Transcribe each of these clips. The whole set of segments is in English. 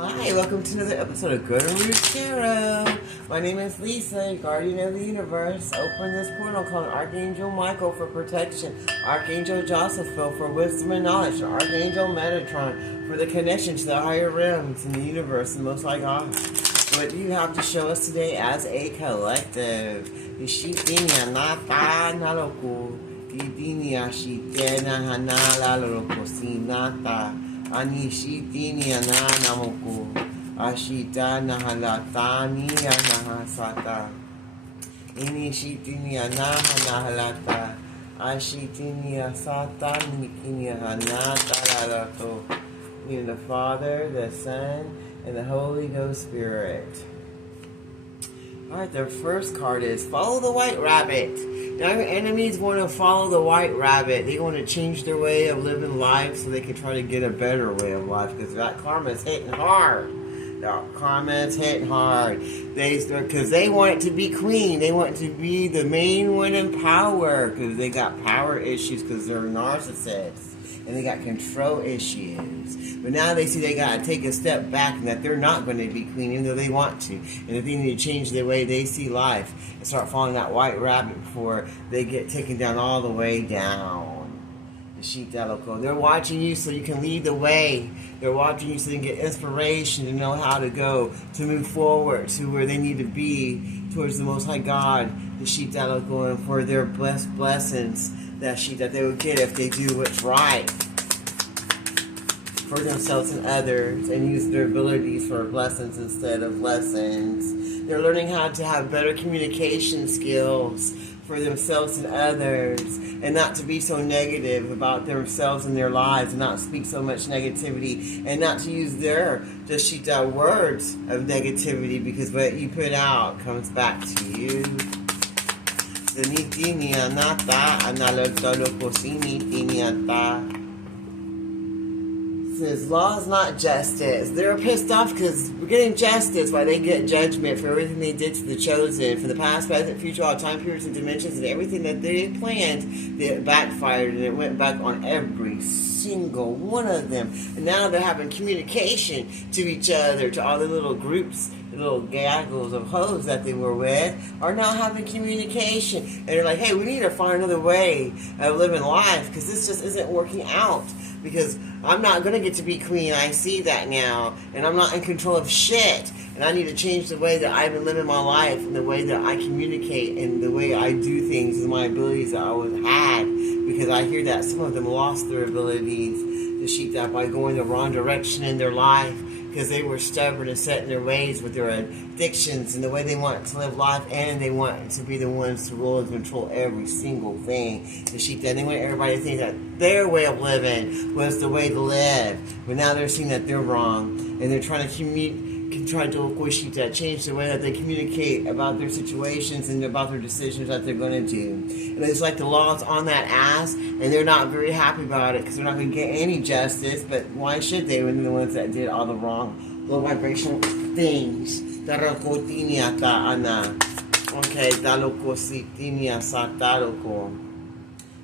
Hi, welcome to another episode of Good Root Tarot. My name is Lisa, guardian of the universe. Open this portal called Archangel Michael for protection, Archangel Josephiel for wisdom and knowledge, and Archangel Metatron for the connection to the higher realms in the universe and Most High God. What do you have to show us today as a collective? Ishikinya nata naloku, Kidinia shitena hanala lokosinata. Anishitini ananamoku Ashita nahalatani anahasata Inishitini anahanahalata Ashitini asata Nikini hanata lalato. In the Father, the Son, and the Holy Ghost Spirit. Alright, their first card is Follow the White Rabbit. Now your enemies want to follow the White Rabbit. They want to change their way of living life so they can try to get a better way of life, because that karma is hitting hard. That karma is hitting hard. Because they want it to be queen. They want to be the main one in power, because they got power issues, because they're narcissists. And they got control issues. But now they see they got to take a step back and that they're not going to be queen even though they want to. And that they need to change the way they see life and start following that white rabbit before they get taken down all the way down. The sheep that'll go. They're watching you so you can lead the way. They're watching you so they can get inspiration to know how to go, to move forward to where they need to be towards the Most High God. The sheep that'll go and for their blessings. That sheep that they would get if they do what's right for themselves and others and use their abilities for blessings instead of lessons. They're learning how to have better communication skills for themselves and others and not to be so negative about themselves and their lives and not speak so much negativity and not to use their just sheep out words of negativity, because what you put out comes back to you. Says law is not justice. They're pissed off because we're getting justice while they get judgment for everything they did to the chosen, for the past, present, future, all time periods and dimensions, and everything that they planned. It backfired and it went back on every single one of them. And now they're having communication to each other, to all the little groups, the little gaggles of hoes that they were with, are now having communication. And they're like, hey, we need to find another way of living life because this just isn't working out. Because I'm not going to get to be queen. I see that now. And I'm not in control of shit. And I need to change the way that I've been living my life and the way that I communicate and the way I do things and my abilities that I always had. Because I hear that some of them lost their abilities to sheep that by going the wrong direction in their life. Because they were stubborn and set in their ways with their addictions and the way they want to live life, and they want to be the ones to rule and control every single thing. The sheep that they want everybody to think that their way of living was the way to live, but now they're seeing that they're wrong, and they're trying to sheep that change the way that they communicate about their situations and about their decisions that they're going to do. And it's like the law's on that ass, and they're not very happy about it because they're not going to get any justice. But why should they when they're the ones that did all the wrong, low vibrational things? Okay,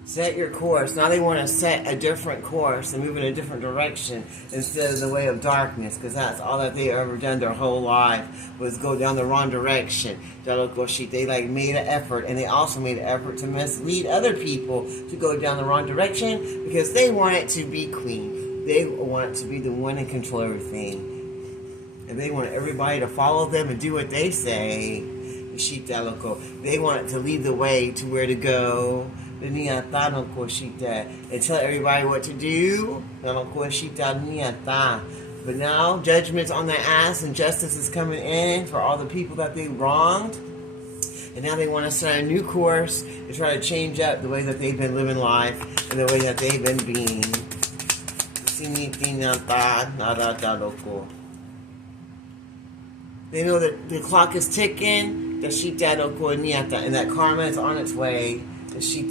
set your course. Now they want to set a different course and move in a different direction instead of the way of darkness, because that's all that they ever done their whole life was go down the wrong direction. They like made an effort, and they also made an effort to mislead other people to go down the wrong direction because they want it to be queen. They want it to be the one in control of everything. And they want everybody to follow them and do what they say. They want it to lead the way to where to go. And tell everybody what to do. But now judgment's on their ass and justice is coming in for all the people that they wronged. And now they want to start a new course to try to change up the way that they've been living life and the way that they've been being. They know that the clock is ticking, and that karma is on its way. They see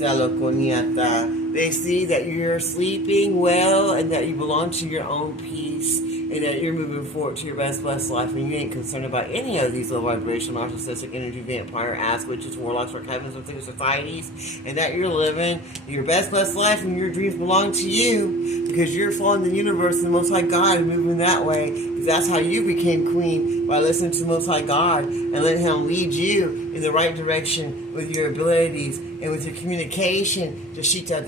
that you're sleeping well and that you belong to your own peace and that you're moving forward to your best blessed life and you ain't concerned about any of these low vibrational, narcissistic, energy, vampire, ass witches, warlocks, or covens of secret societies, and that you're living your best blessed life and your dreams belong to you because you're following the universe and the Most High God and moving that way. Because that's how you became queen, by listening to the Most High God and letting Him lead you in the right direction with your abilities and with your communication to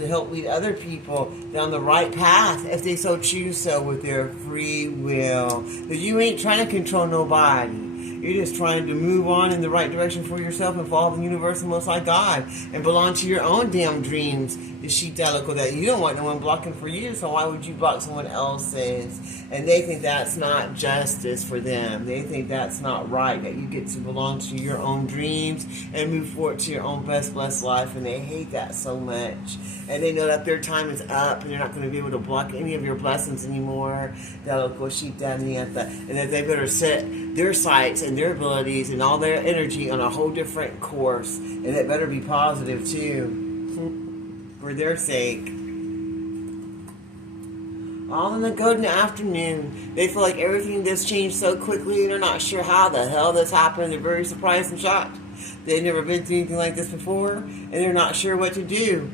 help lead other people down the right path if they so choose so with their free will. But you ain't trying to control nobody. You're just trying to move on in the right direction for yourself and follow the universe and Most High God and belong to your own damn dreams. The Shitalico that you don't want no one blocking for you, so why would you block someone else's? And they think that's not justice for them. They think that's not right, that you get to belong to your own dreams and move forward to your own best blessed life, and they hate that so much. And they know that their time is up and they're not going to be able to block any of your blessings anymore. And that they better set their sights and their abilities and all their energy on a whole different course, and it better be positive too for their sake. All in the golden afternoon, they feel like everything just changed so quickly and they're not sure how the hell this happened. They're very surprised and shocked. They've never been through anything like this before and they're not sure what to do.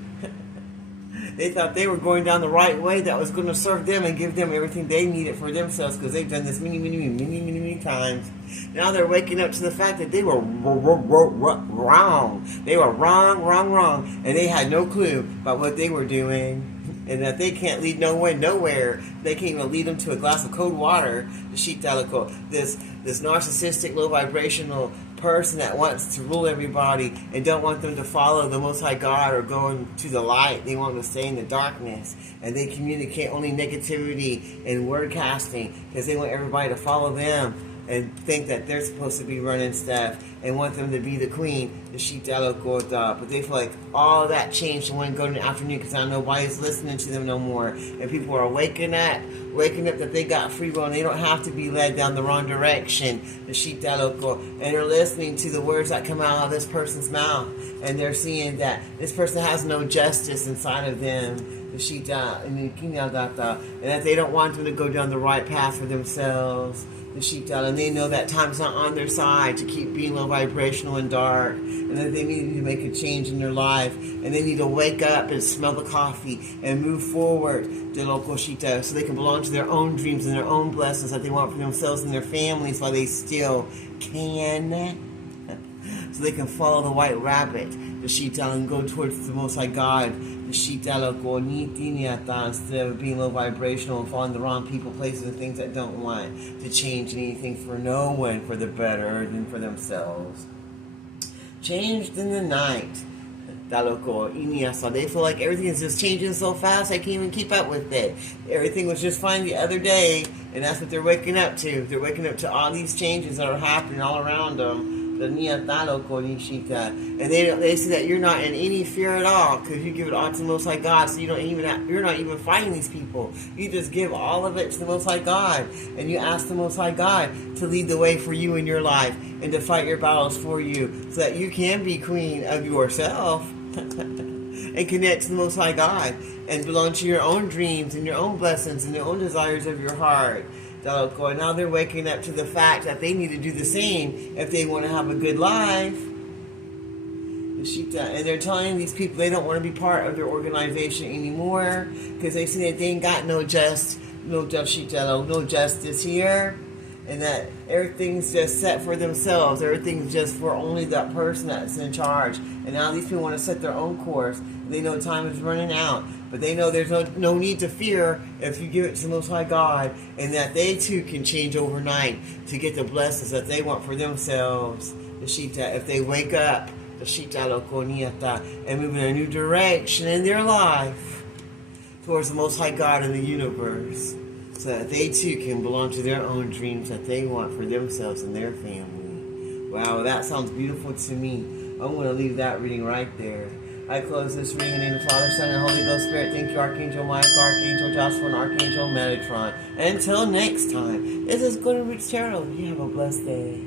They thought they were going down the right way that was going to serve them and give them everything they needed for themselves, because they've done this many times. Now they're waking up to the fact that they were wrong. They were wrong, and they had no clue about what they were doing, and that they can't lead no one nowhere. They can't even lead them to a glass of cold water. The Shitalico, this narcissistic, low vibrational person that wants to rule everybody and don't want them to follow the Most High God or go into the light. They want them to stay in the darkness, and they communicate only negativity and word casting because they want everybody to follow them and think that they're supposed to be running stuff and want them to be the queen, the Shitalico. But they feel like all that changed in one golden afternoon because now nobody's listening to them no more, and people are waking up that they got free will and they don't have to be led down the wrong direction, the Shitalico, and they're listening to the words that come out of this person's mouth, and they're seeing that this person has no justice inside of them, the Shita and the Kinyagata, and that they don't want them to go down the right path for themselves, the Shita, and they know that time's not on their side to keep being low vibrational and dark, and that they need to make a change in their life, and they need to wake up and smell the coffee and move forward, the local Shita, so they can belong to their own dreams and their own blessings that they want for themselves and their families while they still can. So they can follow the white rabbit, the Shita, and go towards the Most High God, the Shita, instead of being low vibrational and following the wrong people, places, and things that don't want to change anything for no one for the better than for themselves. Changed in the night. They feel like everything is just changing so fast they can't even keep up with it. Everything was just fine the other day, and that's what they're waking up to. They're waking up to all these changes that are happening all around them. And they see that you're not in any fear at all because you give it all to the Most High God. So you're not even fighting these people. You just give all of it to the Most High God, and you ask the Most High God to lead the way for you in your life and to fight your battles for you, so that you can be queen of yourself and connect to the Most High God and belong to your own dreams and your own blessings and your own desires of your heart. Now they're waking up to the fact that they need to do the same if they want to have a good life. And they're telling these people they don't want to be part of their organization anymore because they see that they ain't got no justice here, and that everything's just set for themselves. Everything's just for only that person that's in charge. And now these people want to set their own course. They know time is running out, but they know there's no need to fear if you give it to the Most High God, and that they too can change overnight to get the blessings that they want for themselves. The Shita, if they wake up, the Shita Lokoniata, and move in a new direction in their life towards the Most High God in the universe, so that they too can belong to their own dreams that they want for themselves and their family. Wow, that sounds beautiful to me. I'm going to leave that reading right there. I close this reading in the name of the Father, Son, and Holy Ghost Spirit. Thank you, Archangel Michael, Archangel Joshua, and Archangel Metatron. And until next time, this is Golden Roots Tarot. You have a blessed day.